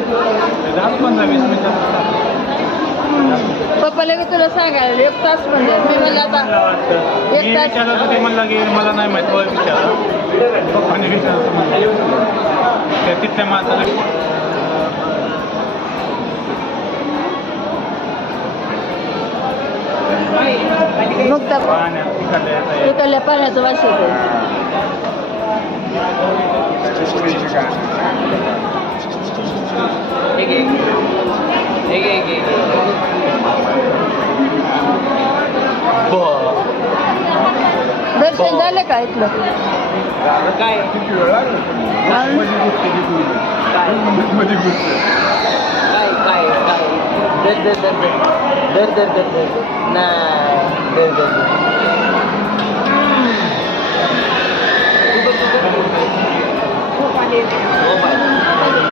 15-20 मिनिटं. पप्पा लगेच तुला सांगायला 1 तास म्हणजे मी म्हणलं आता मी 1 तास. विचारलं होतं ते म्हणलं की मला नाही माहीत विचारलं पप्पाने विचारलं म्हणलं त्या तिथल्या माणसाला मग त्या पाण्यात इकडल्या पाण्याचं वास येतो. दर्शन झालं का इथलं? काय खूप आहे.